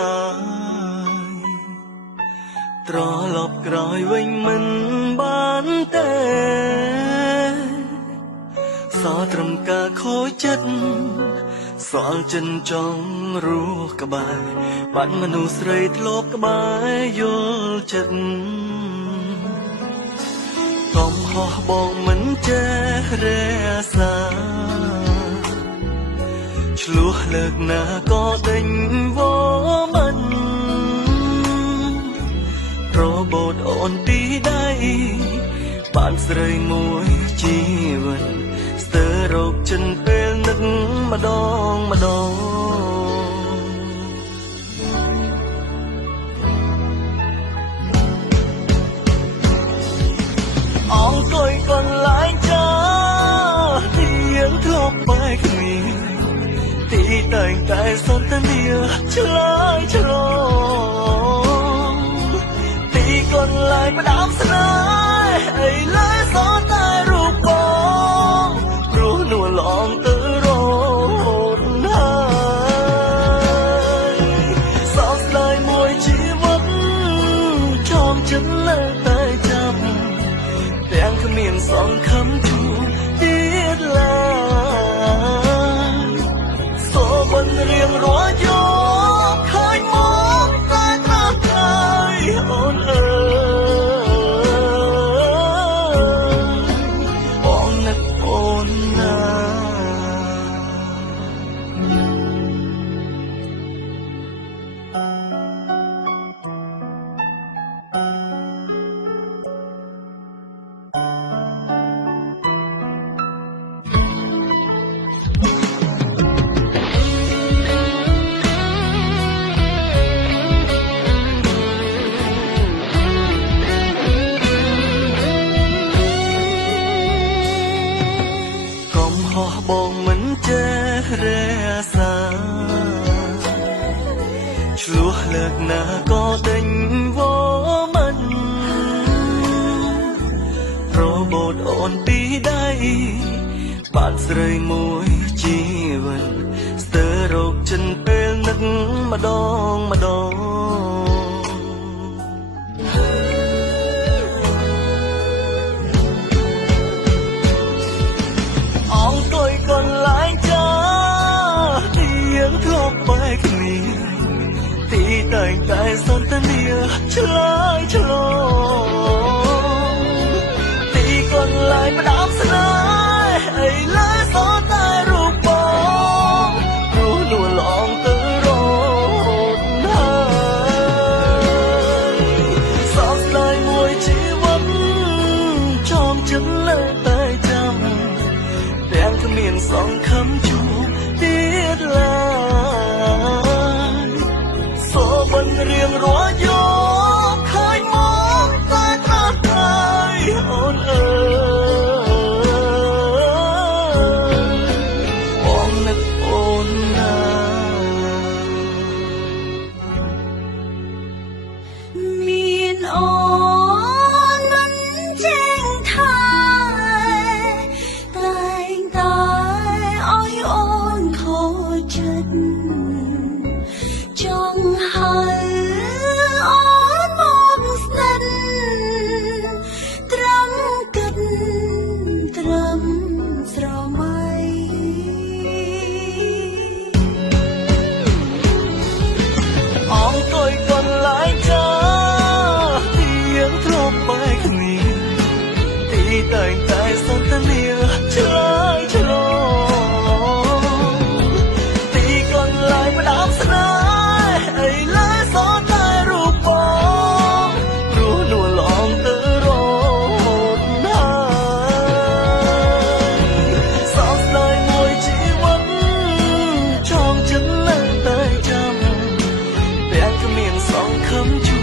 ហើយត្រឡប់ក្រោយវិញមិនបានទេសល់ត្រឹមការខូចចិត្តសល់ចិនចង់រស់ក្បែរបាត់មនុស្សស្រីធ្លាប់ក្បែរយល់ចិត្តកំហុសបងមិនចេះរក្សាឆ្លោះលើកណាក៏ដេញវមិនរបូតអូនពីដៃបានស្រីមួយជីវិតស្ទើររោគចិនពេលនឹកម្ដងម្ដងអង្គុយកន្លែងចាទីយើងធ្លាប់បែកគ្នាទីតែងតែសន្ទនាឆ្លើយឆ្លងទីកន្លែងផ្ដាំស្នេហ៍ឥឡូវសល់តែរូបបងព្រោះនួនឡងទៅរហូតហើយសោកស្ដាយមួយជីវិតចងចិត្តនៅតែចាំទាំងគ្មានសង្ឃឹមជួបទៀតឡើយសូមមិនរៀងរាល់យកឃើញមកតែត្រាស់ថ្ងៃអូនអើយបងនឹកអូនណាបងមិនចេះរក្សាឆ្លោះលើកណាក៏ដេញវមិនរបូតអូនពីដៃបានស្រីមួយជីវិតស្ទើររោគចិនពេលនឹកម្ដងម្ដងអង្គុយកន្លែងចាទីយើងធ្លាប់បែកគ្នាទីតែងតែសន្ទនាឆ្លើយឆ្លងទីកន្លែងផ្ដាំស្នេហ៍ឥឡូវសល់តែរូបបងព្រោះនួនឡងទៅរហូតហើយសោកស្ដាយមួយជីវិតចងចិត្តនៅតែចាំទាំងគ្មានសង្ឃឹមជួបទៀតឡើយសូមមិនរៀងរាល់យកឃើញមកតែត្រាស់ថ្ងៃអូនអើយបងនឹកអូនណាមានអូនមិនចេះថាតែងតែឲ្យអូនខូចចិត្តចង់ហើយអូនមកស្និទ្ធត្រឹមគិតត្រឹមស្រមៃអង្គុយកន្លែងចាទីយើងធ្លាប់បែកគ្នាទីតែងតែសន្ទនាឆ្លើយឆ្លងទីកន្លែងផ្ដាំស្នេហ៍ឥឡូវសល់តែរូបបងព្រោះនួនឡងទៅរហូតហើយសោកស្ដាយមួយជីវិតចងចិត្តនៅតែចាំទាំងគ្មានសង្ឃឹមជួ